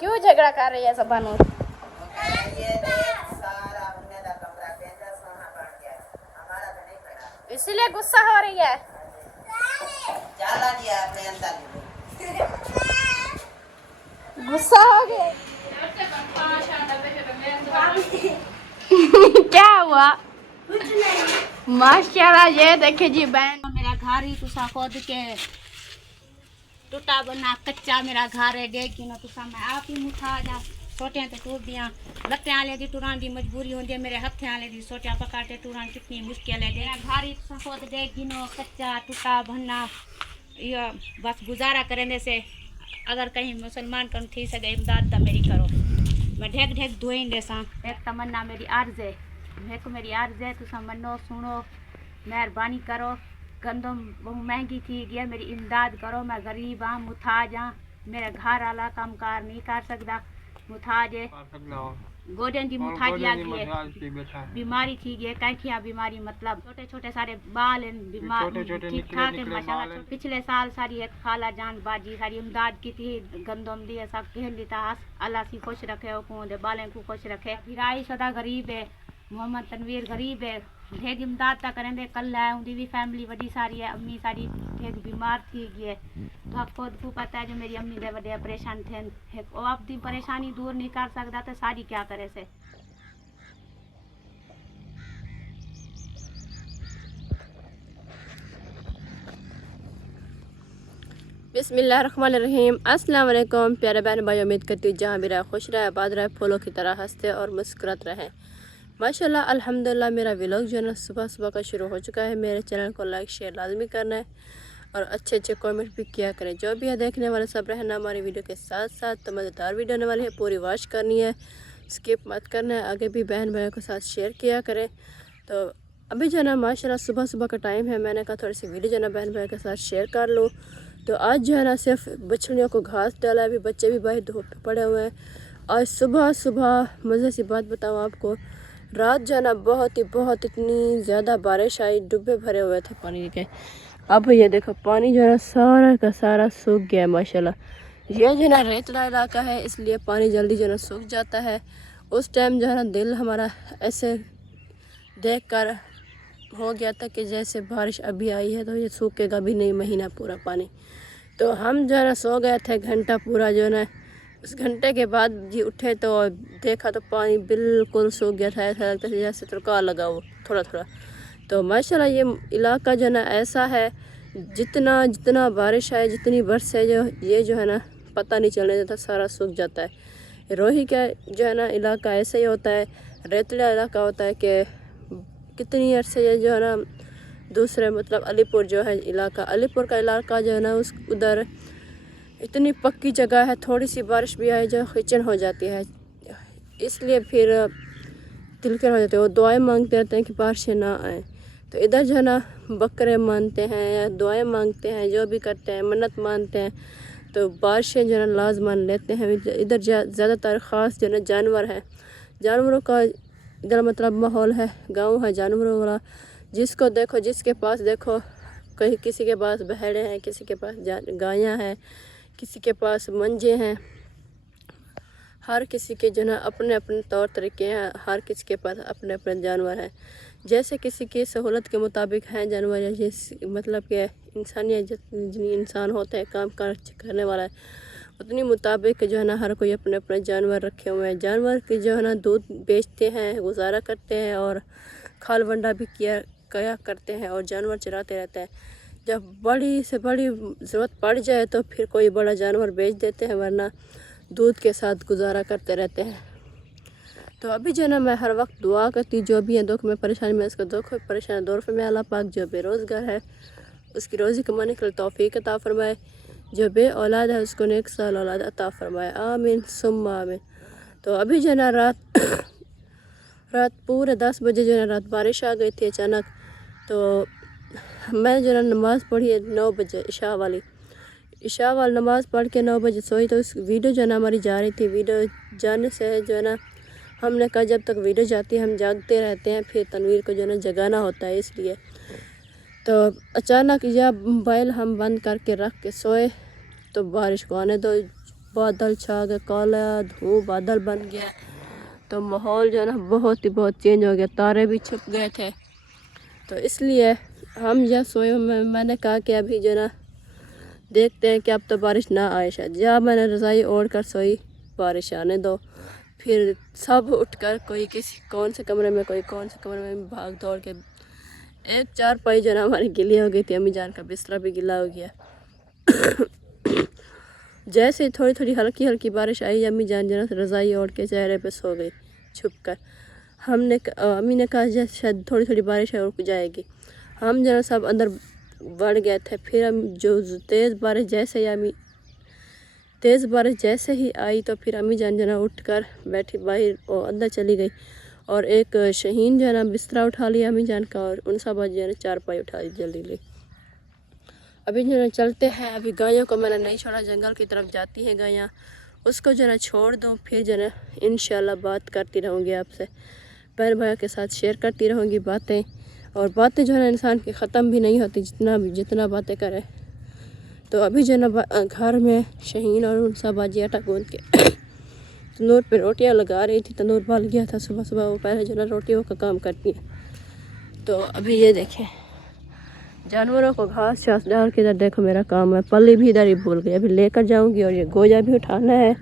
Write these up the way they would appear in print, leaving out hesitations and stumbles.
क्यों झगड़ा कर रही है सबनू? इसलिए गुस्सा हो रही है। गुस्सा हो गया। क्या हुआ? माशाल्लाह, ये देखे जी बहन, मेरा घर ही तुसा खोद के टूटा बना कच्चा मेरा घर है। देख कि ना तुसा मैं आप ही मुठा जा सोटियां तो टूट दियां, लत्ते आले दी टुरान दी मजबूरी होंदी है, मेरे हत्थे आले दी सोटियां पकाटे टुरान कितनी मुश्किल है। मेरा घर ही तुसा खोद देख गिनो कच्चा टूटा भन्ना, ये बस गुजारा करने से अगर कहीं मुसलमान कम थी सके इमदाद तो मेरी करो। मैं ढेक ढेक धोइंदे सा एक तमन्ना मेरी अर्ज है, मेरी अर्ज है तुसा मनो सुनो मेहरबानी करो। गंदम बहुत महंगी थी गया, मेरी इमदाद करो। मैं गरीब हाँ, मुथाज हाँ, मेरे घर वाला काम कार नहीं कर सकता, मुथाज है। गोडन की मुथाजी आ गई है, बीमारी थी गई कैठिया बीमारी, मतलब छोटे छोटे सारे बाल बीमार ठीक ठाक है माशाल्लाह। पिछले साल सारी एक खाला जान बाजी सारी इमदाद की थी, गंदम दी सब कह दी था। अल्लाह सी खुश रखे दे बालें को खुश रखे। हिराई सदा गरीब है, मोहम्मद तनवीर गरीब है, ढेग इमदाद ता करें दे। कल है उनकी भी फैमिली वडी सारी है, अम्मी सारी ढेग बीमार थी गई है। तो आप खुद को पता है जो मेरी अम्मी दे वडे परेशान थे, वो अपनी परेशानी दूर नहीं कर सकता तो सारी क्या करे से। बिस्मिल्लाहिर्रहमानिर्रहीम। अस्सलाम वालेकुम प्यारे बहन भाई, उम्मीद करती हूँ जहाँ भी रहे खुश रहे, आबाद रहे, फूलों की तरह हंसते और मुस्कुराते रहें। माशाल्लाह अल्हम्दुलिल्लाह, मेरा व्लॉग जो है ना सुबह सुबह का शुरू हो चुका है। मेरे चैनल को लाइक शेयर लाजमी करना है और अच्छे अच्छे कमेंट भी किया करें। जो भी है देखने वाले सब रहना हमारी वीडियो के साथ साथ। तो मज़ेदार वीडियो होने वाली है, पूरी वॉच करनी है, स्किप मत करना है। आगे भी बहन भाइयों के साथ शेयर किया करें। तो अभी जो है ना माशाल्लाह सुबह सुबह का टाइम है, मैंने कहा थोड़ी सी वीडियो जो है ना बहन भाइयों के साथ शेयर कर लूँ। तो आज जो है ना सिर्फ बछड़ियों को घास डाला है, अभी बच्चे भी बाहर धूप पे पड़े हुए हैं। आज सुबह सुबह मज़े सी बात बताऊँ आपको, रात जो है ना बहुत इतनी ज़्यादा बारिश आई, डुब्बे भरे हुए थे पानी के। अब ये देखो पानी जो है ना सारा का सारा सूख गया है माशाल्लाह। ये जो है ना रेतला इलाका है, इसलिए पानी जल्दी जो है ना सूख जाता है। उस टाइम जो है ना दिल हमारा ऐसे देख कर हो गया था कि जैसे बारिश अभी आई है तो ये सूखेगा भी नहीं महीना पूरा पानी। तो हम जो है ना सो गए थे घंटा पूरा, जो है ना उस घंटे के बाद जी उठे तो देखा तो पानी बिल्कुल सूख गया था। ऐसा लगता था जैसे तड़का लगा हो थोड़ा थोड़ा। तो माशाल्लाह ये इलाका जो है ना ऐसा है, जितना बारिश है जितनी बरस है जो है ना पता नहीं चलने देता, सारा सूख जाता है। रोही का जो है ना इलाका ऐसा ही होता है, रेतला इलाका होता है कि कितनी अरसे ये जो है ना दूसरे मतलब अलीपुर जो है इलाका, अलीपुर का इलाका जो है ना उस उधर इतनी पक्की जगह है, थोड़ी सी बारिश भी आए जो खिचन हो जाती है, इसलिए फिर तिलकर हो जाते हैं। वो दुआएं मांगते रहते हैं कि बारिशें ना आए। तो इधर जो है ना बकरे मानते हैं या दुआएं मांगते हैं, जो भी करते हैं मन्नत मानते हैं, तो बारिशें जो है ना लाजमान लेते हैं। इधर ज़्यादातर ख़ास जो है ना जानवर है, जानवरों का इधर मतलब माहौल है, गाँव है जानवरों वाला। जिसको देखो जिसके पास देखो, कहीं किसी के पास बहड़े हैं, किसी के पास गायें हैं, किसी के पास मंजे हैं। हर किसी के जो है अपने अपने तौर तरीके हैं, हर किसी के पास अपने अपने जानवर हैं। जैसे किसी की सहूलत के मुताबिक हैं जानवर, या जैसे मतलब कि इंसानियत जितनी इंसान होते हैं काम करने वाला है, उतनी मुताबिक जो है ना हर कोई अपने अपने जानवर रखे हुए हैं। जानवर के जो है ना दूध बेचते हैं, गुजारा करते हैं और खाल वंडा भी किया करते हैं और जानवर चराते रहते हैं। जब बड़ी से बड़ी ज़रूरत पड़ जाए तो फिर कोई बड़ा जानवर बेच देते हैं, वरना दूध के साथ गुजारा करते रहते हैं। तो अभी जो है ना मैं हर वक्त दुआ करती, जो भी है दुख में परेशानी में, इसको दुख परेशानी दौर में अल्लाह पाक जो बेरोज़गार है उसकी रोज़ी कमाने के लिए तौफीक अता फरमाए, जो बे औलाद है उसको नेक साल औलाद अता फरमाए, आमीन सुम्मा आमीन। तो अभी जो है ना रात पूरे 10 बजे जो है ना रात बारिश आ गई थी अचानक। तो मैं जो है नमाज़ पढ़ी 9 बजे इशा वाली नमाज़ पढ़ के 9 बजे सोई। तो उस वीडियो जो है ना हमारी जा रही थी, वीडियो जाने से जो है ना हमने कहा जब तक वीडियो जाती है हम जागते रहते हैं, फिर तनवीर को जो है ना जगाना होता है इसलिए। तो अचानक यह मोबाइल हम बंद करके रख के सोए तो बारिश को आने दो, बादल छा गए, काला धूप बादल बन गया। तो माहौल जो है ना बहुत चेंज हो गया, तारे भी छुप गए थे। तो इसलिए हम जब सोए मैंने कहा कि अभी जो ना देखते हैं कि अब तो बारिश ना आए शायद। जब मैंने रज़ाई ओढ़ कर सोई, बारिश आने दो। फिर सब उठकर कोई किसी कौन से कमरे में, कोई कौन से कमरे में भाग दौड़ के एक चारपाई जो ना हमारी गिली हो गई थी, अम्मी जान का बिस्तरा भी गिला हो गया। जैसे थोड़ी हल्की बारिश आई, अम्मी जान जो ना रज़ाई ओढ़ के चेहरे पे सो गई छुप कर। अम्मी ने कहा जैसे शायद थोड़ी बारिश है रुक जाएगी। हम जो ना सब अंदर बढ़ गए थे। फिर हम जो तेज़ बारिश जैसे ही आई तो फिर अम्मी जान जो ना उठ कर बैठी बाहर और अंदर चली गई। और एक शहीन जो है ना बिस्तरा उठा लिया अम्मी जान का, और उन सब जो है ना चारपाई उठा ली जल्दी। अभी जो है चलते हैं। अभी गायों को मैंने नहीं छोड़ा, जंगल की तरफ जाती हैं गायाँ, उसको जो है छोड़ दूँ। फिर जो है इंशाल्लाह बात करती रहूँगी आपसे, बहन भाइयों के साथ शेयर करती रहूँगी बातें। और बातें जो है ना इंसान की ख़त्म भी नहीं होती, जितना बातें करे। तो अभी जो है ना घर में शहीन और उन सब बाजी आटा गूंद के तंदूर पे रोटियां लगा रही थी। तंदूर बल गया था सुबह वो पहले जो ना रोटियों का काम करती है। तो अभी ये देखें जानवरों को घास शास डाल के, इधर देखो मेरा काम है। पल्ली भी इधर ही भूल गई, अभी लेकर जाऊंगी। और ये गोया भी उठाना है।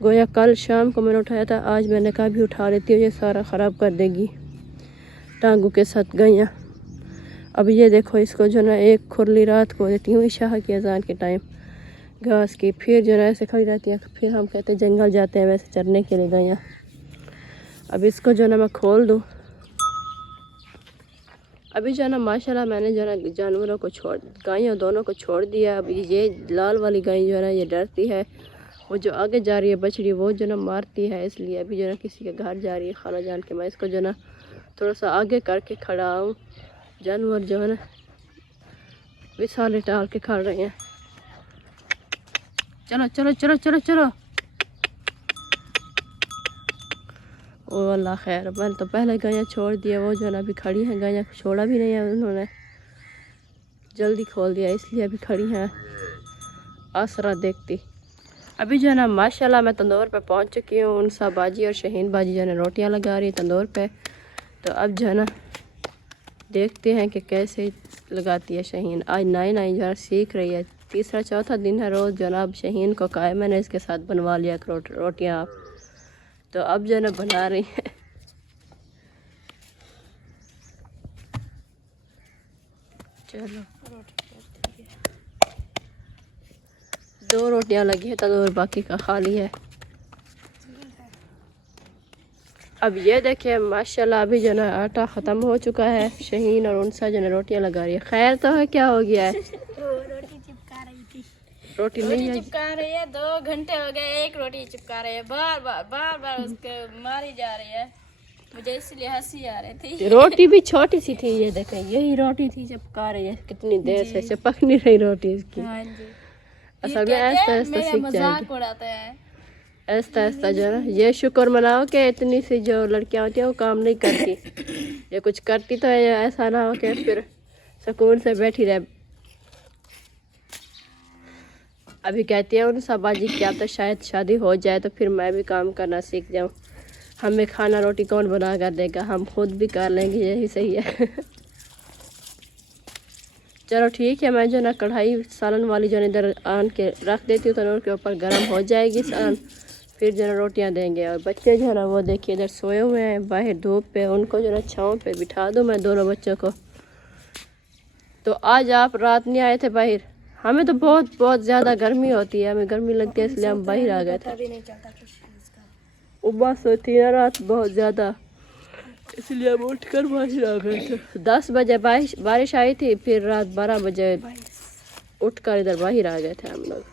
गोया कल शाम को मैंने उठाया था, आज मैंने कहा भी उठा लेती हूँ, ये सारा ख़राब कर देगी टांगों के साथ गैया। अब ये देखो इसको जो ना एक खुरली रात को देती हूँ इशा की अजान के टाइम घास की। फिर जो ना ऐसे खड़ी रहती है। फिर हम कहते हैं जंगल जाते हैं वैसे चरने के लिए गैया। अब इसको जो ना मैं खोल दूँ। अभी जो ना माशाल्लाह मैंने जो ना जानवरों को गायों दोनों को छोड़ दिया। अब ये लाल वाली गाय जो है ना ये डरती है, वो जो आगे जा रही है बछड़ी वो जो ना मारती है। इसलिए अभी जो ना किसी के घर जा रही है खाना जान के, मैं इसको जो ना थोड़ा सा आगे करके खड़ा हूँ। जानवर जो है ना विसाले टाल के खा रहे हैं। चलो चलो चलो चलो चलो। ओ अल्लाह खैर, मैंने तो पहले गायें छोड़ दिया, वो जो है ना अभी खड़ी हैं। गायें छोड़ा भी नहीं है उन्होंने, जल्दी खोल दिया इसलिए अभी खड़ी हैं आसरा देखती। अभी जो है ना माशाल्लाह मैं तंदूर पे पहुंच चुकी हूँ। उन सब बाजी और शहीन बाजी जो है ना रोटियाँ लगा रही है तंदूर पे। तो अब जो है ना देखते हैं कि कैसे लगाती है शहीन। आज नई जो है सीख रही है, तीसरा चौथा दिन है रोज़ जो है ना। अब शहीन को कहा है मैंने इसके साथ बनवा लिया रोटियाँ, तो अब जो है ना बना रही है। चलो 2 रोटियां लगी है तंदूर, बाकी का खाली है। अब ये देखिए माशाल्लाह अभी जो ना आटा ख़त्म हो चुका है। शहीन और उनसा जो ना रोटियां लगा रही है। खैर तो है, क्या हो गया है? रोटी चिपका रही थी। रोटी नहीं चिपका रही है, 2 घंटे हो गए एक रोटी चिपका रही है। बार बार उसके मारी जा रही है। मुझे इसलिए हंसी आ रही थी। रोटी भी छोटी सी थी, ये देखें यही रोटी थी चिपका रही है। कितनी देर से चिपक नहीं रही रोटी इसकी। हाँ जी। असल में ऐसा सीख मजाक उड़ाते हैं। ऐसा जो है ना ये शुक्र मनाओ कि इतनी सी जो लड़कियां होती हैं वो काम नहीं करती। ये कुछ करती तो है, ऐसा ना हो कि फिर सुकून से बैठी रहे। अभी कहती है उन सब बाजी क्या तो शायद शादी हो जाए तो फिर मैं भी काम करना सीख जाऊं। हमें खाना रोटी कौन बना कर देगा, हम खुद भी कर लेंगे, यही सही है। चलो ठीक है, मैं जो ना कढ़ाई सालन वाली जो इधर आन के रख देती हूँ तंदूर के ऊपर, गर्म हो जाएगी सालन। फिर जो ना रोटियाँ देंगे। और बच्चे जो है ना वो देखिए इधर सोए हुए हैं बाहर धूप पे, उनको जो ना छाँव पे बिठा दूँ मैं दोनों बच्चों को। तो आज आप रात नहीं आए थे बाहर? हमें तो बहुत ज़्यादा गर्मी होती है, हमें गर्मी लगती है इसलिए हम बाहर आ गए थे। उबास होती है रात बहुत ज़्यादा, इसलिए हम उठ कर बाहर आ गए थे। 10 बजे बारिश आई थी, फिर रात 12 बजे उठ कर इधर बाहर आ गए थे हम लोग।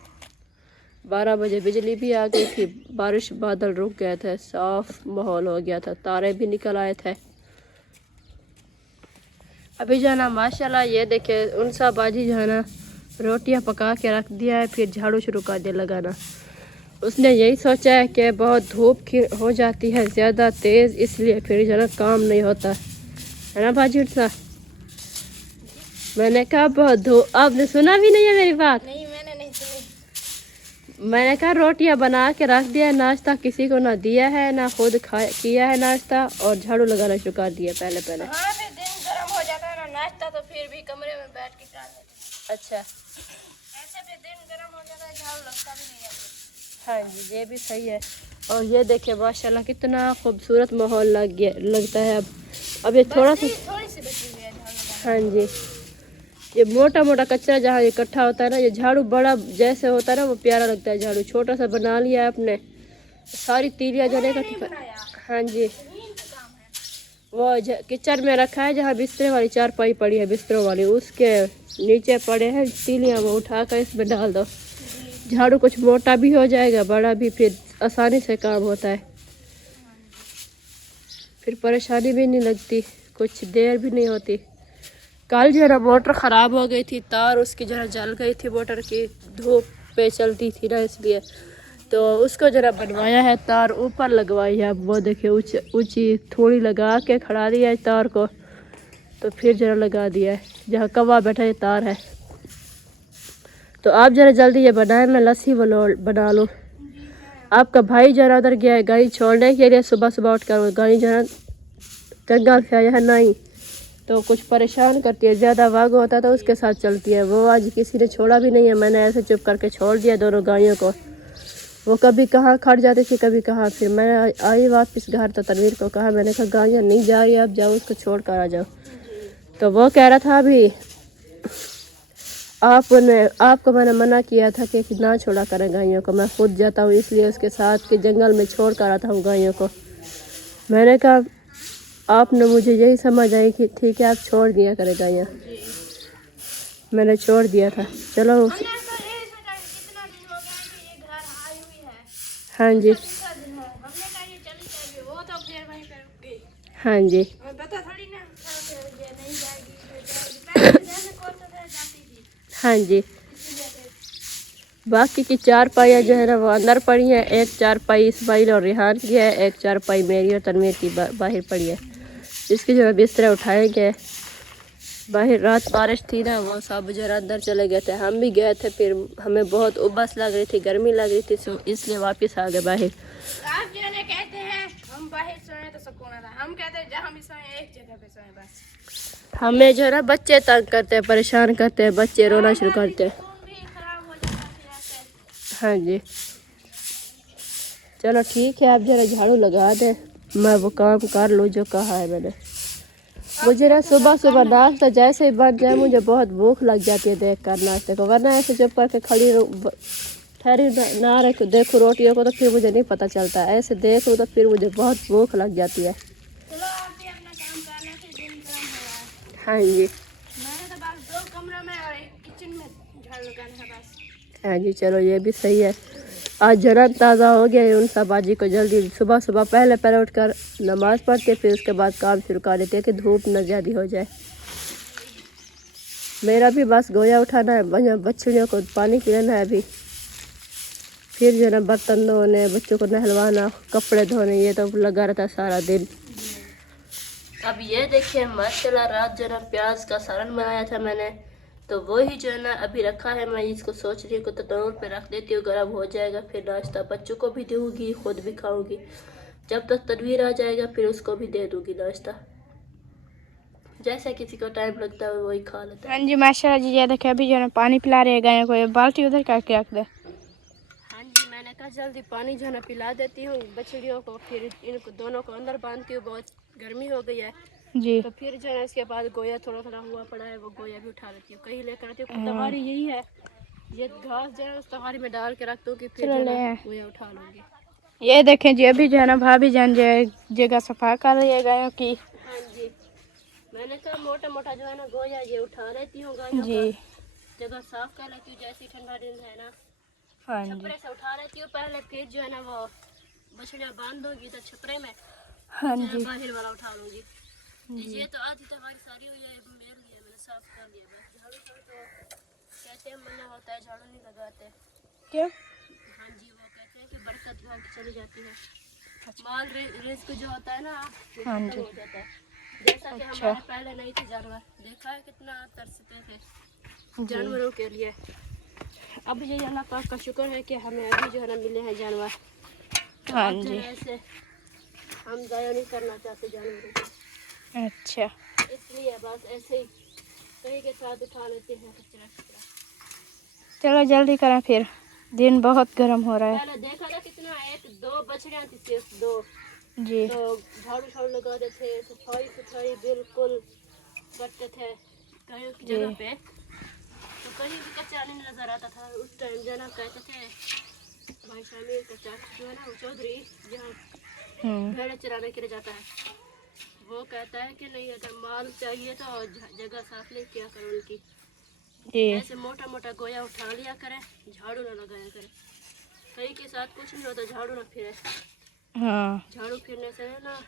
12 बजे बिजली भी आ गई थी, बारिश बादल रुक गए थे, साफ माहौल हो गया था, तारे भी निकल आए थे। अभी जो है ना माशाल्लाह ये देखे उनसा बाजी जो है ना रोटियां पका के रख दिया है, फिर झाड़ू शुरू कर दिया लगाना। उसने यही सोचा है कि बहुत धूप हो जाती है ज़्यादा तेज़, इसलिए फिर जो ना काम नहीं होता है ना बाजी उठसा। मैंने कहा बहुत धूप, आपने सुना भी नहीं है मेरी बात? नहीं मैंने नहीं सुनी। मैंने कहा रोटियां बना के रख दिया, नाश्ता किसी को ना दिया है ना खुद किया है नाश्ता, और झाड़ू लगाना शुरू कर दिया पहले पहले। हाँ, फिर दिन गर्म हो जाता है ना नाश्ता, तो फिर भी कमरे में बैठ के कर लेते हैं। अच्छा ऐसे फिर दिन गर्म हो जाता है, झाड़ू लगता भी नहीं है फिर। हाँ जी, ये भी सही है। और ये देखिए माशाल्लाह कितना खूबसूरत माहौल लगता है। अब ये थोड़ा सा थोड़ी सी बची हुई है झाड़ू लगाने। हाँ जी, ये मोटा मोटा कचरा जहाँ इकट्ठा होता है ना, ये झाड़ू बड़ा जैसे होता है ना वो प्यारा लगता है। झाड़ू छोटा सा बना लिया है आपने, सारी तीलियाँ जो इकट्ठी हाँ जी, वो किचन में रखा है जहाँ बिस्तरे वाली चारपाई पड़ी है, बिस्तरों वाली, उसके नीचे पड़े हैं तीलियाँ, वो उठा कर इसमें डाल दो। झाड़ू कुछ मोटा भी हो जाएगा, बड़ा भी, फिर आसानी से काम होता है, फिर परेशानी भी नहीं लगती, कुछ देर भी नहीं होती। कल जो है ना मोटर ख़राब हो गई थी, तार उसकी जो है जल गई थी, मोटर की धूप पे चलती थी ना इसलिए, तो उसको जरा बनवाया है, तार ऊपर लगवाई है। अब वो देखिए ऊंची थोड़ी लगा के खड़ा दिया है तार को, तो फिर जरा लगा दिया है जहाँ कौवा बैठा ये तार है। तो आप जरा जल्दी ये बनाए, मैं लस्सी बना लूँ। आपका भाई जरा उधर गया है गाड़ी छोड़ने के लिए, सुबह सुबह उठ कर गाड़ी जरा जंगल से आया है नहीं, तो कुछ परेशान करती है, ज़्यादा वाग होता है तो उसके साथ चलती है। वो आज किसी ने छोड़ा भी नहीं है, मैंने ऐसे चुप करके छोड़ दिया दोनों गाड़ियों को। वो कभी कहाँ खड़ जाती थी, कभी कहाँ। फिर मैं आई वापस घर, तो तनवीर को कहा, मैंने कहा गाड़ियाँ नहीं जा रही, आप जाओ उसको छोड़ कर आ जाओ। तो वो कह रहा था अभी आपको मैंने मना किया था कि ना छोड़ा करें गायों को, मैं खुद जाता हूँ, इसलिए उसके साथ के जंगल में छोड़ कर आता हूँ गायों को। मैंने कहा आपने मुझे यही समझ आई कि ठीक है आप छोड़ दिया करें गायें, मैंने छोड़ दिया था। चलो हाँ जी हाँ जी हाँ जी। बाकी की चार पाइयाँ जो है ना वो अंदर पड़ी हैं, एक चारपाई इस्माइल और रिहान की है, एक चारपाई मेरी और तनवीर की बाहर पड़ी है, जिसकी जो है बिस्तर उठाए गए। बाहर रात बारिश थी ना, वो सब जरा अंदर चले गए थे, हम भी गए थे, फिर हमें बहुत उबस लग रही थी, गर्मी लग रही थी, इसलिए वापस आ गए बाहर। आप जो है कहते हैं हम बाहर सोए तो सुकून आता, हम कहते हैं जहाँ भी सोए एक जगह पे सोए बस। हमें जो है ना बच्चे तंग करते हैं, परेशान करते हैं, बच्चे रोना शुरू करते हैं। हाँ जी चलो ठीक है, आप जरा झाड़ू लगा दें, मैं वो काम कर लूँ जो कहा है मैंने। मुझे ना सुबह सुबह नाश्ता जैसे ही बन जाए मुझे बहुत भूख लग जाती है देख कर नाश्ते को, वरना ऐसे चुप करके खड़ी ठहरी ना रखो देखो रोटियों को तो फिर मुझे नहीं पता चलता, ऐसे देखो तो फिर मुझे बहुत भूख लग जाती है। चलो आप भी अपना काम कर लें, फिर दिन गर्म हो रहा है। हाँ जी मैंने तो बस 2 कमरे में और एक किचन में झाड़ू लगाना है बस। हाँ जी चलो ये भी सही है। आज जन्नत ताज़ा हो गया है, उन सब बाजी को जल्दी सुबह सुबह पहले उठकर नमाज़ पढ़ते, फिर उसके बाद काम शुरू कर देते हैं कि धूप न ज़्यादा हो जाए। मेरा भी बस गोया उठाना है, बच्चियों को पानी पिलाना है अभी, फिर जो है ना बर्तन धोने, बच्चों को नहलवाना, कपड़े धोने, ये तो लगा रहता है सारा दिन। अब ये देखिए माशाल्लाह रात जो है ना प्याज का सालन बनाया था मैंने, तो वो ही जो है ना अभी रखा है। मैं इसको सोच रही हूँ कि तंदूर पे रख देती हूँ, गर्म हो जाएगा, फिर नाश्ता बच्चों को भी दूँगी, खुद भी खाऊंगी। जब तक तनवीर आ जाएगा फिर उसको भी दे दूँगी नाश्ता, जैसा किसी को टाइम लगता है वही खा लेता है। हाँ जी माशाल्लाह जी, ये देखिए अभी जो है पानी पिला रहे हैं गायों को, ये बाल्टी उधर करके रख दे। हाँ जी मैंने कहा जल्दी पानी जो है ना पिला देती हूँ बछड़ियों को, फिर इनको दोनों को अंदर बांधती हूँ, बहुत गर्मी हो गई है जी। तो फिर जो है इसके बाद गोया थोड़ा थोड़ा हुआ पड़ा है, वो गोया भी उठा लेती हूँ, कहीं लेकर आती हूँ। तगारी यही है, ये घास जो है उस तगारी में डाल के रख दूँ कि फिर जो है गोया उठा लूँगी। ये देखें जी अभी जो है ना भाभी जान जो है जगह सफा कर रही है गायों की। हाँ जी मैंने कहा मोटा मोटा जो है ना गोया ये उठा लेती हूँ गायों जी का, जगह साफ कर लेती हूँ, जैसे ठंडा दिन है ना हाँ जी छपरे से उठा लेती हूँ पहले, फिर जो है ना वो बछड़ियाँ बांध दूँगी तो छपरे में, हाँ जी बाहर वाला उठा लूँगी। ये तो आधी तगारी सारी हुई है, मेल लिया मैंने, साफ कर लिया बस। झाड़ू तो कहते हैं मना होता है, झाड़ू नहीं लगाते क्यों? हाँ जी वो कहते हैं कि बरकत भाग चली जाती है, माल रिस्क जो होता है ना हाँ खत्म जी हो जाता है। जैसा कि हमारे पहले नहीं थे जानवर, देखा है कितना तरसते थे जानवरों के लिए। अब ये अल्लाह पाक का शुक्र है कि हमें अभी जो है ना मिले हैं जानवर। हाँ अब जो जी। है ऐसे हम ज़ाया नहीं करना चाहते जानवरों को, अच्छा, इसलिए बस ऐसे ही कहीं के साथ उठा लेते हैं कचरा। चलो जल्दी करें, फिर दिन बहुत गर्म हो रहा है। पहले देखा था कितना, 1-2 बछड़ियाँ थी, सिर्फ 2। जी। तो झाड़ू झाड़ू लगाते थे, सफाई बिल्कुल करते थे कहीं की जगह पे, तो कहीं भी कचरा नहीं नजर आता था। उस टाइम जना कहते थे भाई शामिल का चाचा जो है ना, वो चौधरी, जहाँ भेड़ चराने के लिए जाता है, वो कहता है कि नहीं अगर माल चाहिए तो जगह साफ नहीं किया करो उनकी, जी। ऐसे मोटा मोटा गोया उठा लिया करें, झाड़ू ना लगाया करें। कहीं के साथ कुछ नहीं होता, झाड़ू ना फिरे। हाँ, झाड़ू फिरने से है ना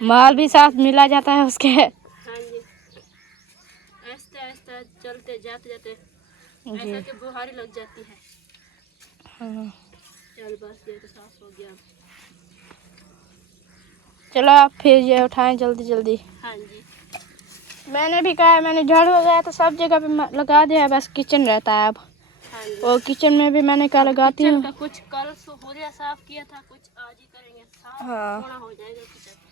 माल भी साथ मिला जाता है उसके। हाँ जी, आहिस्ते आहिस्ते चलते जाते जाते जी। ऐसा कि बुहारी लग जाती है। हाँ, चल बस ये तो साफ हो गया। चलो आप फिर ये उठाएं जल्दी जल्दी। हाँ जी, मैंने भी कहा है, मैंने झाड़ू लगाया तो सब जगह पे लगा दिया है, बस किचन रहता है अब। हाँ जी। वो किचन में भी मैंने कहा लगाती किचन हूँ। का कुछ कल हो गया साफ किया था, कुछ आज ही करेंगे साफ, हाँ, थोड़ा हो जाएगा किचन।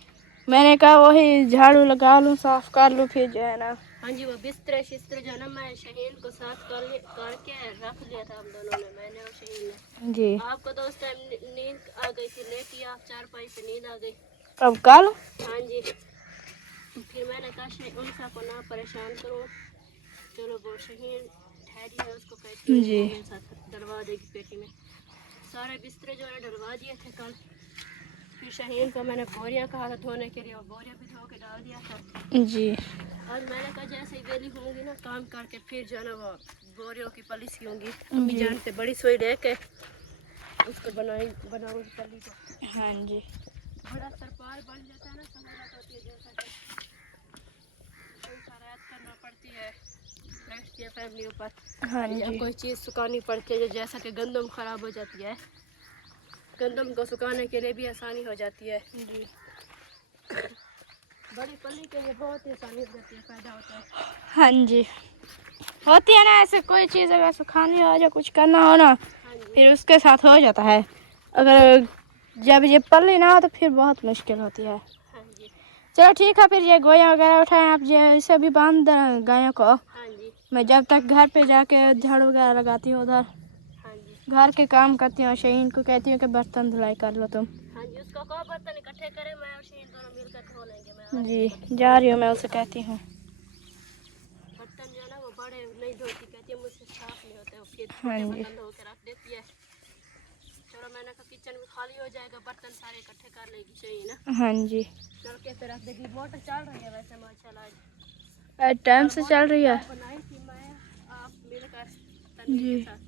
मैंने कहा वही झाड़ू लगा लूँ, साफ कर लूँ, फिर जो है ना। हाँ जी, वो बिस्तर शिस्तर जो है ना, मैं शहीन को साथ करके रख लिया था हम दोनों ने, मैंने और शहीन ने। जी। आपको तो उस टाइम नींद आ गई थी, लेटी आप चारपाई पे नींद आ गई। अब कल। हाँ जी, फिर मैंने कहा उनसा को ना परेशान करो, चलो वो शहीन ठहरी है, उसको कहती हूँ जी। वो मेरे साथ डलवा देगी पेटी में। सारे बिस्तरे जो है डलवा दिए थे कल। फिर शहीन को मैंने बोरियां कहा था धोने के लिए, वो बोरियां भी धो के डाल दिया था। जी। और मैंने कहा जैसे ही वेली होंगी ना काम करके, फिर जो है ना वो बोरियों की पलिस होंगी, अम्मी जान से बड़ी सुई लेके उसको बनाऊंगी पली को। हाँ जी। बड़ा सरपाल बन जाता है ना, सहूलत होती है, जैसा कि रात करना पड़ती है नेक्स्ट ईयर फैमिली ऊपर। हाँ या जी। कोई चीज़ सुखानी पड़ती है, जैसा कि गंदम खराब हो जाती है, गंदम को सुखाने के लिए भी आसानी हो जाती है। जी। बड़ी पल्ली के लिए बहुत ही आसानी हो जाती है, फायदा होता है। हाँ जी, होती है ना ऐसे, कोई चीज़ अगर सुखानी हो या कुछ करना हो ना, हाँ जी, फिर उसके साथ हो जाता है। अगर जब ये पल्ली ना हो तो फिर बहुत मुश्किल होती है। हाँ जी, चलो ठीक है, फिर ये गोया वगैरह उठाएं आप, जैसे भी बांध दें गायों को। हाँ जी, मैं जब तक घर पे जाके झाड़ू वगैरह लगाती हूँ, उधर हाँ जी, घर के काम करती हूँ। शहीन को कहती हूँ कि बर्तन धुलाई कर लो तुम। हाँ जी। उसको कहो बर्तन इकट्ठे करें, मैं और शहीन दोनों मिलकर धो लेंगे। मैं आ रही जी, हूँ, जा रही हूँ, मैं उसे कहती हूँ। बर्तन जो है ना वो बड़े नहीं धोती, कहती है मुझसे साफ नहीं होते, वो फिर हाँ छोटे जी। बर्तन धो के रख देती है। चलो मैंने कहा किचन भी खाली हो जाएगा, बर्तन सारे इकट्ठे कर लेगी शहीन ना, हाँ जी। चल के पे रख देगी। मोटर चल रही है वैसे माशाल्लाह आज टाइम से चल रही है। बनाई थी मैं आप मिलकर तन्वीर जी। के साथ,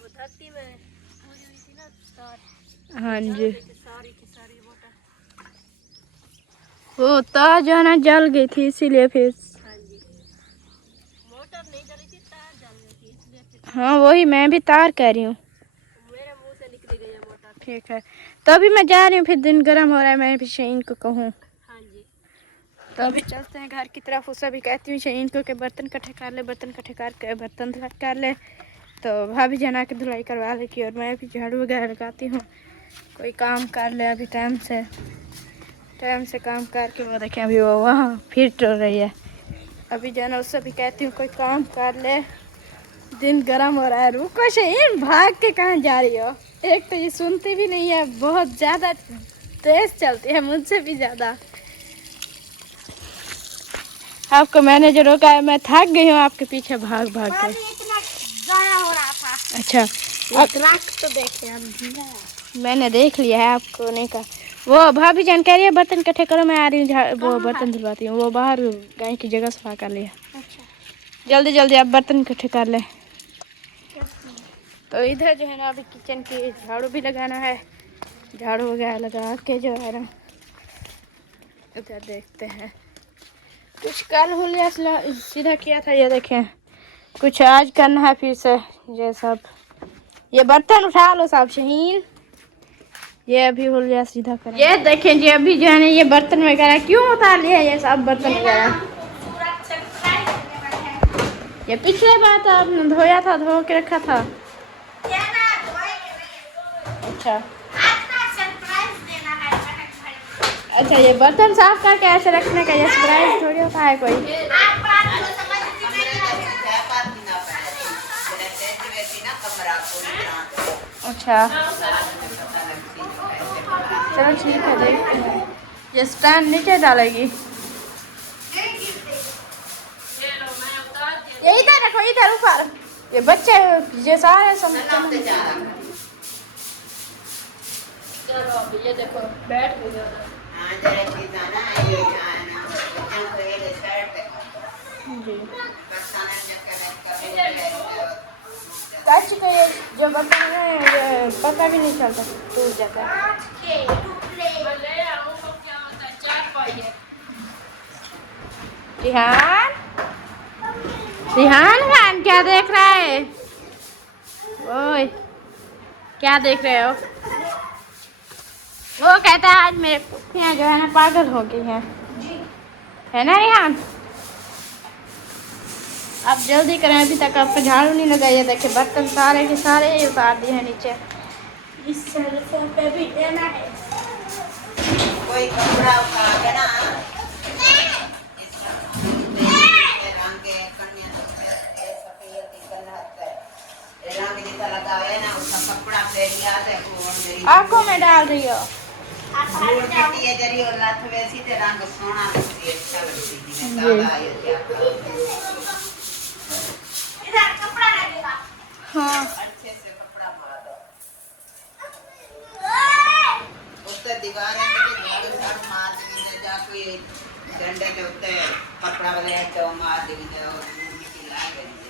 वो धरती में पूरी हुई थी ना तार, हाँ जल जी, गई थी सारी की सारी मोटर। वो तार जो है ना जल गई थी, इसीलिए फिर। हाँ जी, मोटर नहीं जली थी, तार जल गई थी, इसलिए फिर हाँ, वही मैं भी तार कह रही हूँ। मेरे मुंह से निकली गई है मोटर। ठीक है, तो अभी मैं जा रही हूँ, फिर दिन गर्म हो रहा है, मैं भी शहीन को कहूँ। हाँ जी, तो अभी चलते हैं घर की तरफ। उससे भी कहती हूँ शहीन को कि बर्तन इकट्ठे कर ले, बर्तन इकट्ठे करके बर्तन धुलाई कर ले। तो भाभी जना के धुलाई करवा लेगी और मैं भी झाड़ू वगैरह लगाती हूँ, कोई काम कर ले। अभी टाइम से काम करके वो देखें, अभी वो वहाँ फिर टल रही है। अभी जाना, उससे भी कहती हूँ कोई काम कर ले, दिन गर्म हो रहा है। रुको शहीन, भाग के कहाँ जा रही हो? एक तो ये सुनती भी नहीं है, बहुत ज़्यादा तेज चलती है, मुझसे भी ज़्यादा। आपको मैंने जो रोका है, मैं थक गई हूँ आपके पीछे भाग भाग के। इतना जाया हो रहा था। अच्छा, तो देखे हम, मैंने देख लिया है, आपको नहीं कहा। वो भाभी जान कह रही है बर्तन इकट्ठे करो, मैं आ रही हूँ, वो बर्तन धुलवाती हूँ। वो बाहर गाय की जगह सफा कर लिया। अच्छा, जल्दी जल्दी आप बर्तन इकट्ठे कर ले। तो इधर जो है ना, अभी किचन की झाड़ू भी लगाना है। झाड़ू वगैरह लगा के जो है ना, उधर देखते हैं। कुछ कल हुलिया सीधा किया था, ये देखें। कुछ आज करना है फिर से ये सब। ये बर्तन उठा लो साहब शहीन, ये अभी हुलिया सीधा करें। ये देखें जी, अभी जो है ना ये बर्तन वगैरह क्यों उतार लिया, ये सब बर्तन वगैरह। ये पिछले बार तो आपने धोया था, धो के रखा था। अच्छा अच्छा, ये बर्तन साफ करके ऐसे रखने का ये सरप्राइज थोड़ी होता है कोई। अच्छा चलो ठीक है, देखते हैं। ये स्टैंड नीचे डालेगी। ये इधर रखो, इधर ऊपर। ये बच्चे ये सारे समझते हैं। चलो अभी ये देखो बैठ गई है। काट के जो बर्तन है ये पता भी नहीं चलता, टूट जाता है। रिहान, रिहान खान क्या देख रहा है? ओए क्या देख रहे हो? वो कहता है आज मेरे कुत्तियाँ जो है ना पागल हो गई हैं, है ना रिहान? आप जल्दी करें, अभी तक आपको झाड़ू नहीं लगाइए। देखिए बर्तन सारे के सारे ही उतार दिए हैं नीचे। इस सरसों पे भी देना है। कोई कपड़ा उठा के ना आँखों में डाल रही हो। हाँ अच्छे से कपड़ा मार दो। उससे दीवार मार देंगे, जा कोई डंडे के उत्ते कपड़ा वाले तो मार देंगे और चिल्ला देंगे।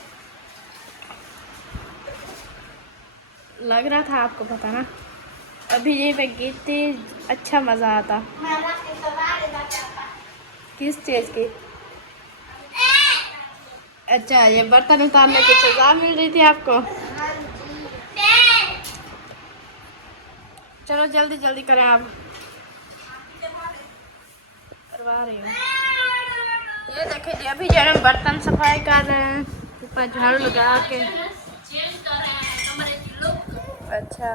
लग रहा था आपको पता ना, अभी ये पे गिरती अच्छा मजा आता। किस चीज की? अच्छा, ये बर्तन उतारने की सजा मिल रही थी आपको। चलो जल्दी जल्दी करें, आप करवा रही हूँ। ये देखिए अभी जो है ना बर्तन सफाई कर रहे हैं, ऊपर झाड़ू लगा के। अच्छा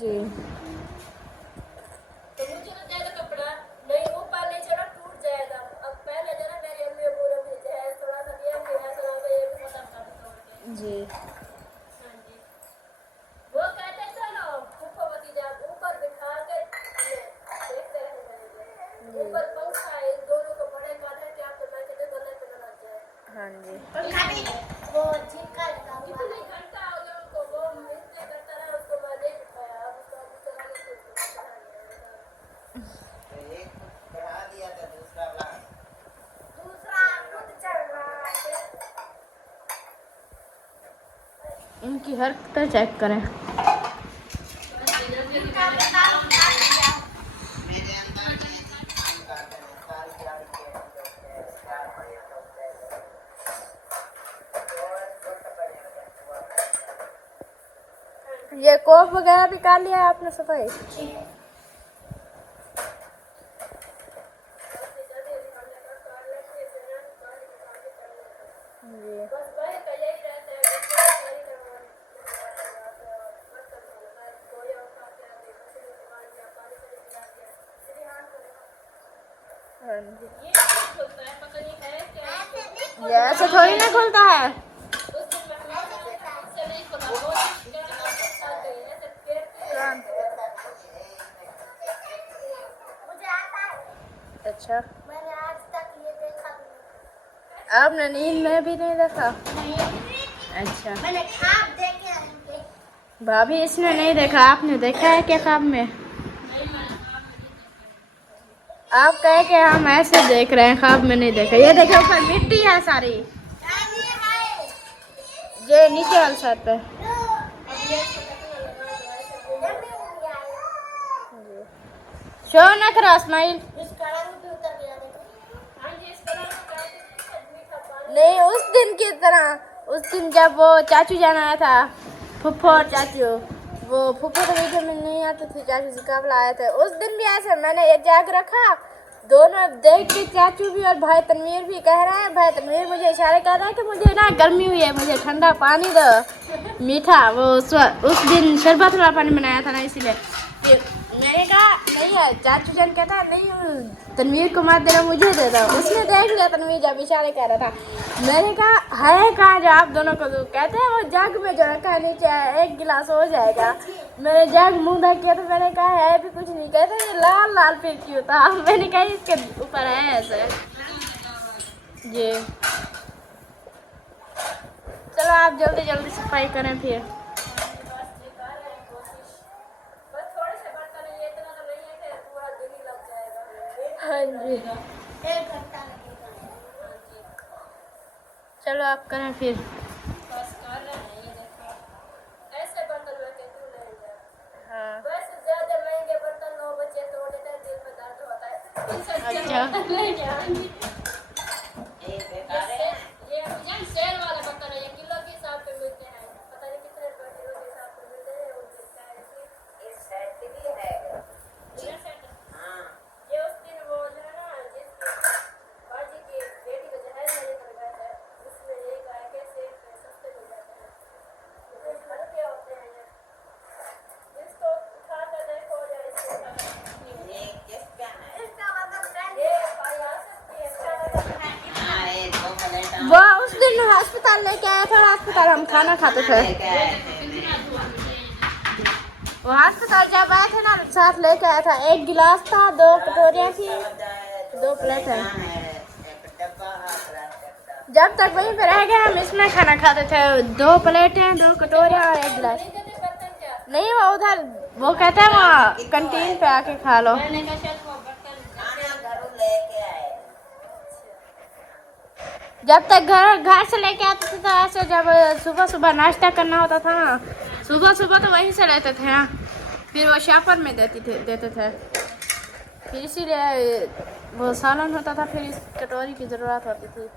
जी, तो मुझे ना ज्यादा कपड़ा नहीं ऊपर नहीं चढ़ा, टूट जाएगा। अब पहले जरा मेरी अम्मी अबू ने भेजा है, थोड़ा सा दिया कि ऐसा होगा, ये भी खत्म कर दो तोड़ के। जी हाँ जी, वो कहते हैं चलो फूफो भतीजा ऊपर बिठा के देखते रहेंगे। ऊपर पंखा है, इन दोनों को बड़े काट है कि आपको मैं कहते गले पे ना लग जाए। हाँ जी। वो झिटका लगा हुआ कितने घंटा हो गया उनको, वो मिस्त्री करता रहा, उसको मैं नहीं दिखाया। अब उसको अभी चला लेते एक चढ़ा दिया था, दूसरा खुद चढ़ रहा है। इनकी हरकतें चेक करें। मेरे अंदर काम करते हैं सारी प्यार के प्यार बढ़िया होते हैं और छोटा बढ़िया। ये कोप वगैरह भी कर लिया है आपने सफाई? ये ऐसे थोड़ी ना खुलता है। अच्छा, मैंने आज तक ये देखा भी नहीं। आपने नींद में भी नहीं देखा? अच्छा, मैंने ख्वाब देखे हैं। भाभी इसने नहीं देखा, आपने देखा है क्या ख्वाब में? आप कहे कि हम ऐसे देख रहे हैं, ख्वाब में नहीं देखा। ये देखो ऊपर मिट्टी है सारी, ये नीचे वाले छत पे। शो न करो इस्माइल। नहीं उस दिन की तरह, उस दिन जब वो चाचू जाना आया था, फुफ्फो और चाचू, वो फूफा तो वीडियो में नहीं आते थे, चाचू जी कब लाए थे उस दिन भी ऐसे मैंने ये जाग रखा, दोनों देख के चाचू भी और भाई तनवीर भी कह रहे हैं, भाई तनवीर मुझे इशारे कर रहा है कि मुझे ना गर्मी हुई है, मुझे ठंडा पानी दो मीठा। वो उस दिन शरबत वाला पानी बनाया था ना, इसीलिए फिर मैंने कहा नहीं है, चाचू जान कहता है नहीं तनवीर को मत देना मुझे दे दो। उसने देख लिया तनवीर जब इशारे कह रहा था, मैंने कहा है कहाँ जो आप दोनों को दो, कहते हैं वो जग में जो रखा है नीचे है, एक गिलास हो जाएगा। मैंने जग मुंह ढक किया तो मैंने कहा है भी कुछ नहीं, कहते ये लाल लाल फिर क्यों था, मैंने कहा इसके ऊपर है ऐसे जी। चलो आप जल्दी जल्दी सफाई करें फिर। हाँ जी चलो आप करें फिर। हाँ अच्छा एक बेकार है। इस सेट भी है। हाँ। ये किस क्या है? हाँ, ये 2 प्लेट वो उस दिन अस्पताल लेके आया था, अस्पताल हम खाना खाते थे, लेके आए थे। वो अस्पताल जब आए थे ना साथ लेके आया था, एक गिलास था, 2 कटोरियाँ थी, 2 प्लेट है। एक डब्बा जब तक वहीं पे रह गए हम इसमें खाना खाते थे, 2 प्लेटें, 2 कटोरियाँ और 1 गिलास। नहीं वो उधर वो कहते हैं वहाँ कैंटीन पे आके खा लो। खाना घरों लेके आए। जब तक घर से लेके आते थे तो ऐसे, जब सुबह सुबह नाश्ता करना होता था ना, सुबह सुबह तो वहीं से लेते थे हाँ। फिर वो शापर में देते थे, फिर इसीलिए वो सालन होता था, फिर इस कटोरी की ज़रूरत होती थी।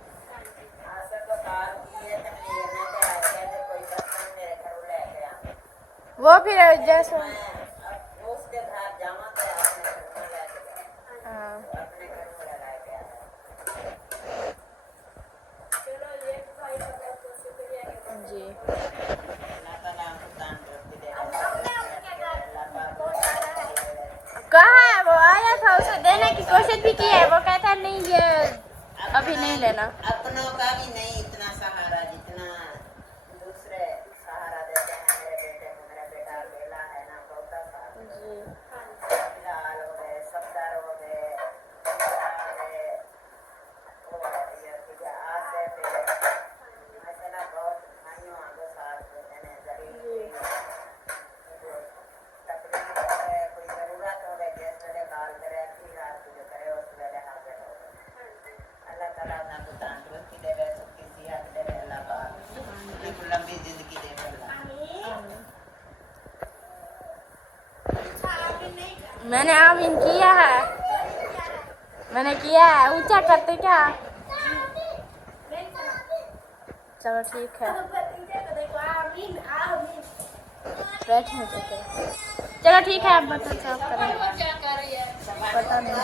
वो फिर जैसे उसके घर जमा थे अपने घर में लेके गए। हाँ अपने घर में लगाए गया। जी अल्लाह ताला हमको तंदुरुस्ती दे। अल्लाह पाक कहाँ है वो, आया था उसे देने की कोशिश भी की है, वो कहता है नहीं ये अभी नहीं लेना। अपनों का भी नहीं इतना सहारा जितना दूसरे सहारा देते हैं। मेरे बेटे को, मेरा बेटा अकेला है ना, बहुत सहारा। फिलहाल हो गए, सफदर हो गए, ये तुझे आसे पे ऐसे ना बहुत भाइयों आगे साथ देते हैं। गरीब तकलीफ हो गए, कोई ज़रूरत हो गई, जिस वेले कॉल करे, अच्छी रात तुझे करे, उस वेले हाजिर हो गए। अल्लाह ताला अपना को तंदुरुस्ती देवे, सुखी सेहत देवे, अल्लाह पाक अपने को लंबी जिंदगी देवे अल्लाह। मैंने आमीन किया है, मैंने किया है, ऊंचा करते क्या। चलो ठीक है बैठने देते हैं। चलो ठीक है आप बर्तन साफ करें। पता नहीं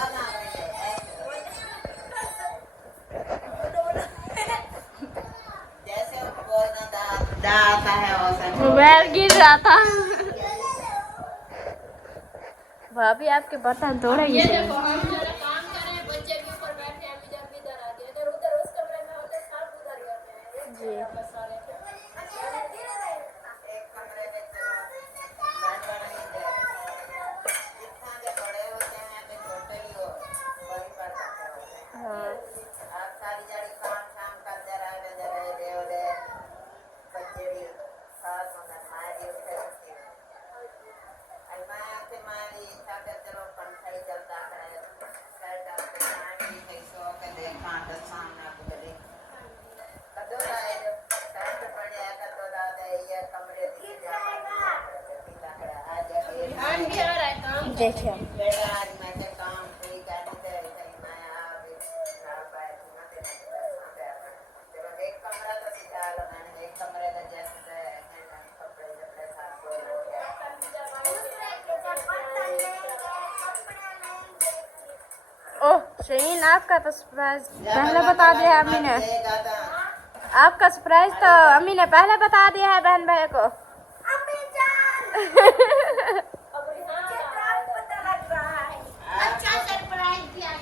जैसे उनको बोलना दा आता है वैसा मोबाइल गिर रहा था। भाभी आपके बर्तन तोड़ेगी। जी एक कमरे में बैठना नहीं दे। जितना जो बड़े होते हैं तो छोटे ही हो वही पर जाते होते हैं। हाँ आप सारी जारी काम शाम करते रहे जरे देवरे बच्चे भी साथ में मारी उठे होती है। मैं आपके मारी ताकत चलो पंखा ही चलता है, साइड आपके मारी कैसो के देखा तो सामने गुजरी कदो लाए साइड पड़ जाए कदो लाते ये कमरे दिख जाए आज देखिए बेटा आज मैं के काम कोई करने दे कहीं मैं आप ना पाए ना देने चलो एक कमरा तो सिखा लो। मैंने एक कमरे का जैसे कपड़े जपड़े साफ हो गया ओह शहीन, आपका तो सरप्राइज पहले बता दिया है अम्मी ने। आपका सरप्राइज तो अम्मी ने पहले बता दिया है बहन भाई को। अम्मी जान अच्छा सरप्राइज दिया है।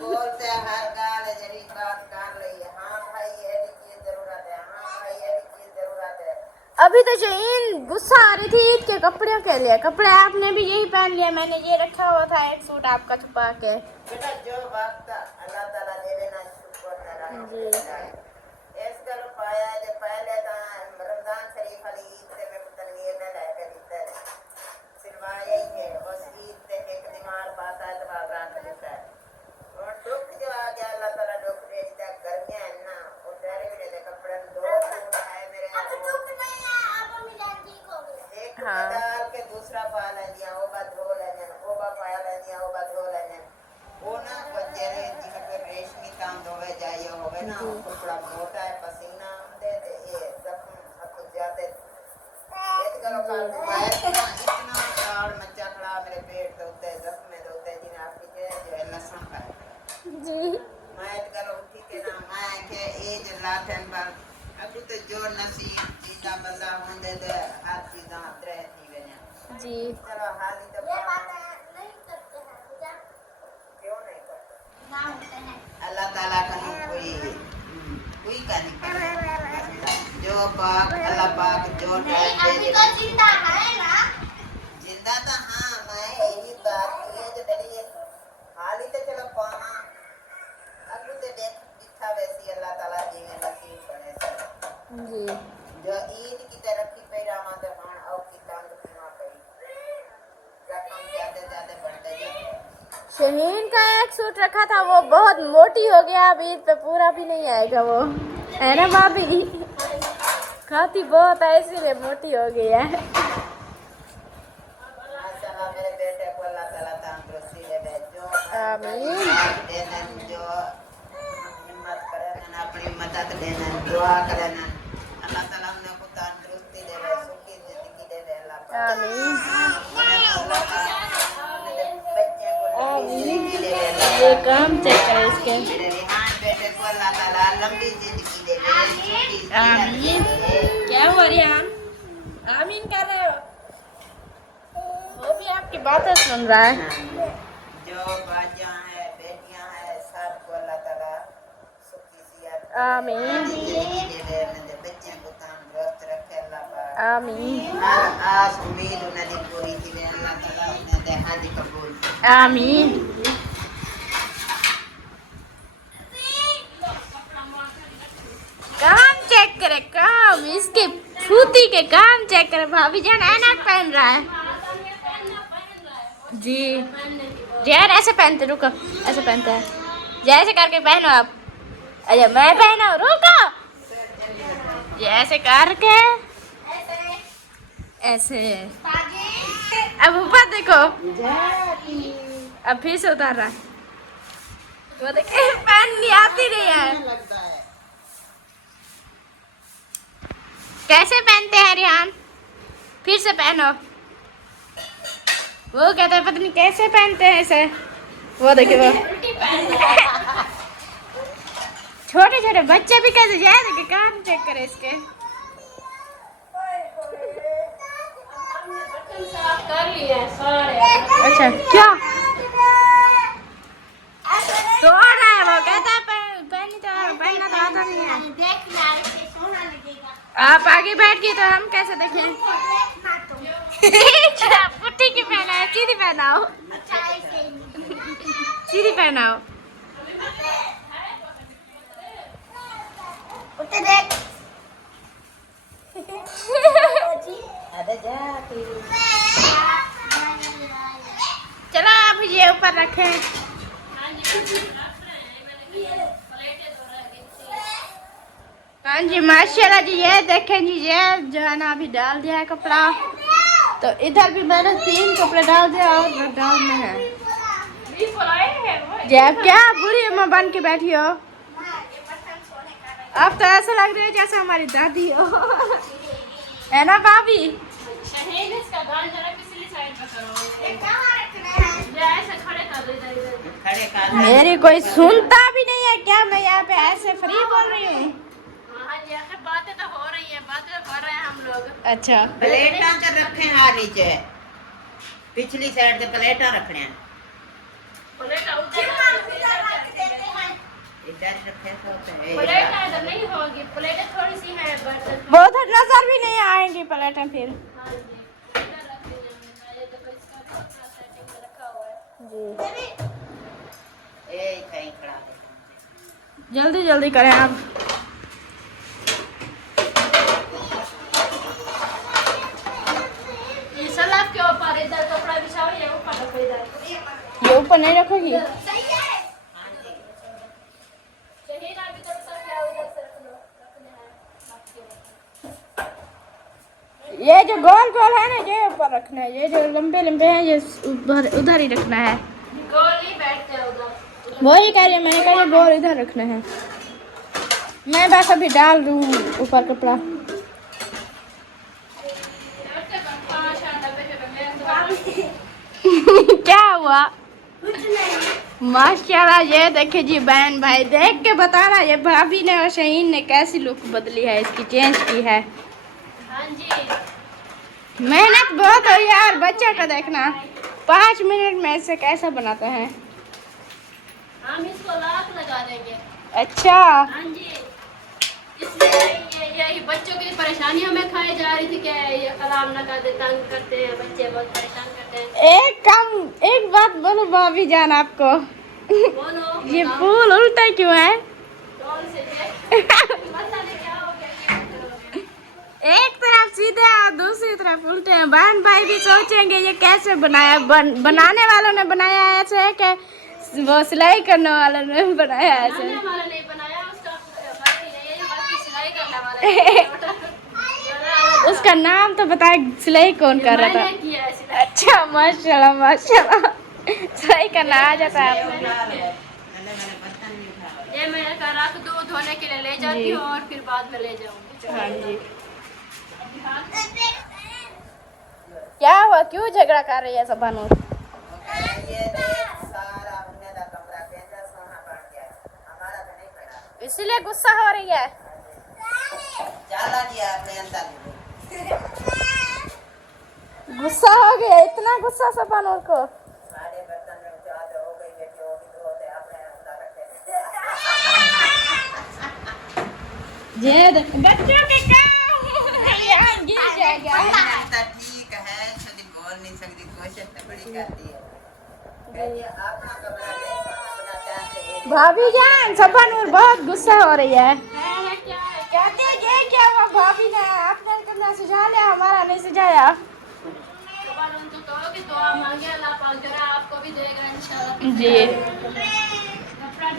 बोलते हर गाल जरी बात कर रही है। हाँ भाई ये भी चीज जरूरत है, हाँ भाई ये भी चीज जरूरत है। अभी तो शहीन गुस्सा आ रही थी ईद के कपड़ों के लिए। कपड़े आपने भी यही पहन लिया, मैंने ये रखा हुआ था एक सूट आपका छुपा के। बेटा जो वक्त अल्लाह ताला देवे ना शुक्र जी। इस गल पाया जे पहले ता रमजान शरीफ वाली ईद से मैं तनवीर ने लेके दिता है सिलवाया ही है। उस ईद से एक दिमाग पाता है तो बाबरा देता है। और दुख जो आ गया अल्लाह ताला दुख दे दिया। गर्मियां है ना वो डरे भी दे कपड़े दो सूट है मेरे। अब दुख नहीं है, अब हम ठीक हो गए। एक डाल के दूसरा पा ले दिया, वो बात धो लेने, वो बात पाया ले दिया, वो बात धो लेने। वो ना बच्चे जिनके रेशमी काम धोवे जाइए होवे ना, कपड़ा मोटा है पसीना दे दे ये जख्म हक जाते एक गलो का बाहर इतना चाड़ मच्चा खड़ा मेरे पेट दे उते जख्म दे उते जिन आपकी के जो लहसुन का जी। मैं एक गलो उठी के ना मैं के ए जो लाथन पर अब तो जो नसीब चीजा बंदा होंदे दे हर चीजा तरह थी वेने जी। चलो हाल ही तो ये बात नहीं करते हैं पूजा क्यों नहीं करते ना होते हैं। अल्लाह ताला का कोई का नहीं करता। जो पाक अल्लाह पाक जो टाइम दे दे। अभी तो जिंदा है ना, जिंदा तो हाँ मैं यही बात ये जो मेरी हाल ही तो चलो पाना अब तो देख दिखा वैसी अल्लाह ताला जी में नसीब बने से जी। जो ईद की तरक्की पे रामा तो हां और की तंग सीमा पे रकम ज्यादा ज्यादा बढ़ते जाते। शहीन का एक सूट रखा था वो बहुत मोटी हो गया, अब ईद पे पूरा भी नहीं आएगा वो, है ना भाभी? खाती बहुत है इसीलिए मोटी हो गई है। माशाल्लाह मेरे बेटे को अल्लाह ताला तंदुरुस्ती दे जो आमीन। देना जो हिम्मत करे ना अपनी मदद देना दुआ करे ना अल्लाह ताला उन्हें को तंदुरुस्ती दे सुखी जिंदगी दे अल्लाह आमीन। ये काम चेक करें इसके। मेरे रिहान बेटे को अल्लाह ताला लंबी जिंदगी दे। आमीन। क्या हो रिहान? आमीन कर रहे हो? वो भी आपकी बातें सुन रहा है। जो बाजियां है बेटियां है सबको अल्लाह ताला सुखी सेहत आमीन। दे दे बच्चों को तंदुरुस्त रखे अल्लाह पाक। आमीन। हर आस उम्मीद उन्हें दी पूरी की अल्लाह ताला उन्हें दे हाजी कबूल। आमीन। काम चेक करे, काम इसके फूती के काम चेक करे। भाभी जान ऐनक पहन रहा है जी। यार ऐसे पहनते, रुको ऐसे पहनते हैं, जैसे करके पहनो आप। अच्छा मैं पहना, रुको ये ऐसे करके ऐसे। अब ऊपर देखो, अब फिर से उतार रहा है। वो देखिए पहननी आती नहीं है। कैसे पहनते हैं रिहान? फिर से पहनो। वो कहते हैं पता नहीं कैसे पहनते हैं इसे। वो देखिए वो छोटे छोटे बच्चे भी कैसे जाए, देखिए कान चेक करे इसके। अच्छा क्या तो आ रहा है? वो कहता है पहनना तो आता नहीं है। आप आगे बैठ गए तो हम कैसे देखें? पुट्टी की पहना है, सीधी पहनाओ, सीधी पहनाओ। चलो आप ये ऊपर रखें। हाँ जी माशाल्लाह जी, ये देखें जी, ये जो है ना अभी डाल दिया है कपड़ा। तो इधर भी मैंने 3 कपड़े डाल दिया और डालने हैं। जब क्या बुरी अम्मा बन के बैठी हो? अब तो ऐसा लग रहा है जैसे हमारी दादी हो, है ना भाभी? इसका गाल जरा पिछली साइड पे करो। कहाँ रखना है? ऐसे खड़े कर दो। मेरी कोई सुनता भी नहीं है क्या? मैं यहाँ पे ऐसे फ्री बोल रही हूँ। हाँ जी, आखिर बातें तो हो रही है, बातें तो कर रहे हैं हम लोग। अच्छा, प्लेटा च रखे हाँ नीचे पिछली साइड से प्लेटा रखने हैं प्लेट इधर रखे तो है प्लेट नहीं होगी, प्लेटें थोड़ी सी है बर्तन। वो तो नजर भी नहीं आएंगी प्लेटें फिर। हाँ जी, प्लेटें रख दी जाएंगी। ये देखो इसका अपना सेटिंग में रखा हुआ है। जी, ए कहीं खड़ा है जल्दी जल्दी करें आप। ये सलाब के ऊपर इधर कपड़ा बिछाओ, ये ऊपर रखो इधर। ये ऊपर नहीं रखोगी? शहीद अभी तो सब क्या उधर से रख लो, रखने हैं आपके। ये जो गोल गोल है ना, ये ऊपर रखना है। ये जो लंबे लंबे हैं, ये उधर ही रखना है। गोल नहीं बैठते उधर। वही कह रही है, मैंने कहा ये गोल इधर रखना है। मैं बस अभी डाल दूँ ऊपर कपड़ा। क्या हुआ? माशाल्लाह, ये देखे जी बहन भाई, देख के बताना ये भाभी ने और शहीन ने कैसी लुक बदली है, इसकी चेंज की है। हाँ जी, मेहनत बहुत हो यार। बच्चा का देखना 5 मिनट में इसे कैसा बनाते हैं। हम इसको लाख लगा देंगे। अच्छा, हाँ जी, इसलिए ये बच्चों की परेशानियों में खाई जा रही थी कि ये कलाम ना कर दे, तंग करते हैं बच्चे, बहुत परेशान करते हैं। एक बात बोलो भाभी जान आपको, बोलो ये फूल उल्टा क्यों है? डॉल से पता नहीं क्या हो गया। एक तरफ सीधे और दूसरी तरफ उल्टे हैं। बहन भाई भी सोचेंगे ये कैसे बनाया। बनाने वालों ने बनाया ऐसे है कि वो सिलाई करने वालों ने बनाया ऐसे। बनाने वाला नहीं बनाया, उसका फर्क ही नहीं है, बाकी सिलाई करने वाला है। उसका नाम तो बताए, सिलाई कौन कर रहा मैंने था? किया है सिलाई। अच्छा, माशाल्लाह माशाल्लाह, सिलाई करना आ जाता है आपको। मैंने बर्तन नहीं उठाया ये मैं रख दूँ धोने के लिए ले जाती हूँ और फिर बाद में ले जाऊँगी। हाँ जी, क्या हुआ? क्यों झगड़ा कर रही है सब बनूर? ये देख सारा उन्हें दा कमरा केंद्र सोना पड़ गया हमारा तो नहीं पड़ा इसीलिए गुस्सा हो रही है। जाला दिया अपने अंदर गुस्सा हो गया, इतना गुस्सा सब बनूर को। सारे बर्तन में उठाते हो गई बेटी होगी तो होते अपने अंदर रखे बच्चों के काम यहाँ गिर जाएगा। ठीक है खुद बोल नहीं सकती कोशिश तो बड़ी करती है कहती है, अपना कमरा ले अपना चाहते हैं भाभी जान, सबा नूर बहुत गुस्सा हो रही है। क्या है? कहते हैं ये क्या हुआ? भाभी ने अपना कमरा सुझा लिया, हमारा नहीं सुझाया। सवाल उनको कहो कि दुआ मांगे, अल्लाह पाक जो है आपको भी देगा इंशाल्लाह। जी,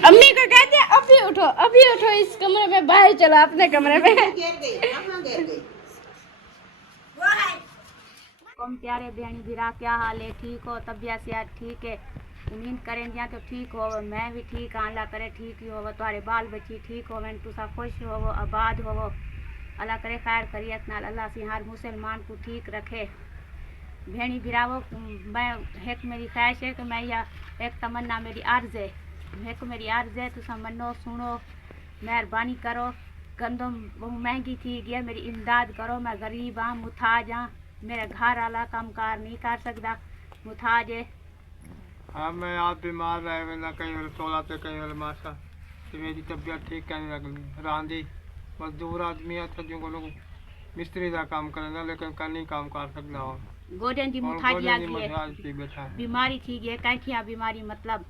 अम्मी को कहते हैं अभी उठो इस कमरे में, बाहर चलो अपने कमरे में। गिर गई कहाँ गिर गई कम प्यारे बहनी बिरा, क्या हाल है? ठीक हो? तबीयत सेहत ठीक है? उम्मीद करें दिया कि ठीक हो। मैं भी ठीक हाँ, अल्लाह करे ठीक ही हो। तुम्हारे बाल बच्चे ठीक हो, तुसा खुश हो, आबाद हो। अल्लाह करे खैर करियत नाल, अल्लाह से हर मुसलमान को ठीक रखे। बहनी बिरावो, मैं एक मेरी ख्वाहिश है कि मैं या एक तमन्ना मेरी अर्ज है, एक मेरी अर्ज है, तुसा मनो सुनो, मेहरबानी करो। गंदम बहुत महंगी थी गया, मेरी इमदाद करो। मैं गरीब हाँ, मुथाज हाँ, मेरा घर वाला काम कार नहीं कर सकता, मुथाज है। हाँ, मैं आप बीमार रहे ना, कई बार तोला तो कई बार मासा, तो मेरी तबीयत ठीक कहने लगी। रांधी मजदूर आदमी है, सज्जों को लोग मिस्त्री का काम करना, लेकिन कल नहीं काम कर सकता हो। गोडन की और मुथाज गोडे आ दी गई मसाज की बैठा है। बीमारी थी गई, कैठिया बीमारी, मतलब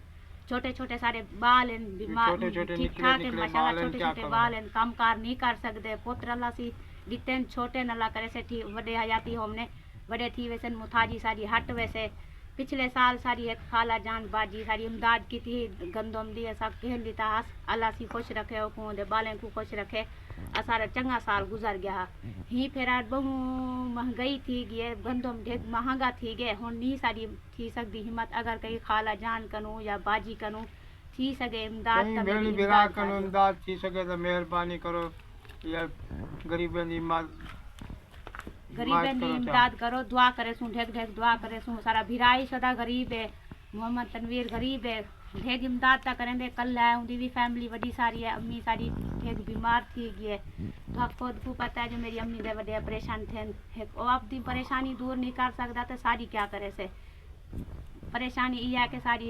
छोटे छोटे सारे बाल हैं, बीमार छोटे-छोटे ठीक निकले- ठाक है निकले माशाल्लाह, बाल हैं, छोटे क्या छोटे करो? बाल हैं, काम कार नहीं कर सकते। पुत्र अल्लाह सी जितने छोटे नल्ला करे से ठीक वडे हयाती हमने बड़े थी वैसे मुथाजी सारी हट। वैसे पिछले साल सारी एक खाला जान बाजी सारी इमदाद की थी, गंदम दी सब कह दी था। अल्लाह सी खुश रखे, को दे बालें को खुश रखे। असारा चंगा साल गुजर गया ही, फिर बहु महंगाई थी गई, गंदम ढेक महंगा थी गए। हूँ नहीं सारी थी सकती हिम्मत, अगर कहीं खाला जान करूँ या बाजी करूँ थी सके इमदाद कहीं तो भेड़ी मेरी बिरा इमदाद करो, कर दो। इमदाद थी सके तो मेहरबानी करो, या गरीबन की गरीबन की इमदाद करो, दुआ करे सू ढेक ढेक दुआ करे सू। सारा भिराई सदा गरीब है, मोहम्मद तनवीर गरीब है, ढेग इमदाद ता करेंदे। कल है उनकी भी फैमिली वड्डी सारी है, अम्मी सारी ढेग बीमार थी गई है। तो आप खुद को पता है जो मेरी अम्मी दे वड्डे परेशान थे, वो अपनी परेशानी दूर नहीं कर सकता तो सारी क्या करे से परेशानी ये है कि सारी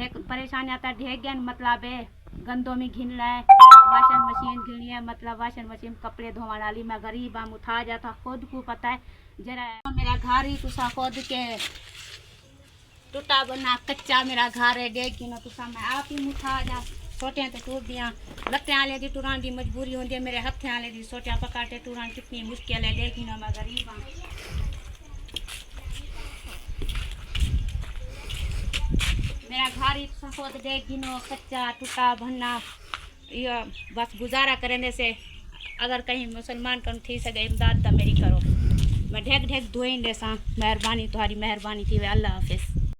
एक परेशानी आता ढेग मतलब है गंदों में घिन है, वाशिंग मशीन घिनी है, मतलब वाशिंग मशीन कपड़े धोने वाली। मैं गरीब हम उठा जाता, खुद को पता है जरा मेरा घर ही तुसा खुद के टूटा बना कच्चा मेरा घर है, डेढ़ किलो तुसा मैं आप ही उठा जा सोटियां तो टूट दियाँ, लत्तें आले दी टुरान दी मजबूरी होती है, मेरे हत्थें आले दी सोटियां पकाटे टुरान कितनी मुश्किल है, 1.5 किलो मैं गरीब हाँ। मेरा घर ही खुद 1.5 किलो कच्चा टूटा भन्ना, ये बस गुजारा करने से अगर कहीं मुसलमान कम थी सके इमदाद तो मेरी करो। मैं ढेक ढेक धोई दे सा, मेहरबानी तुम्हारी मेहरबानी थी वे। अल्लाह हाफिज़।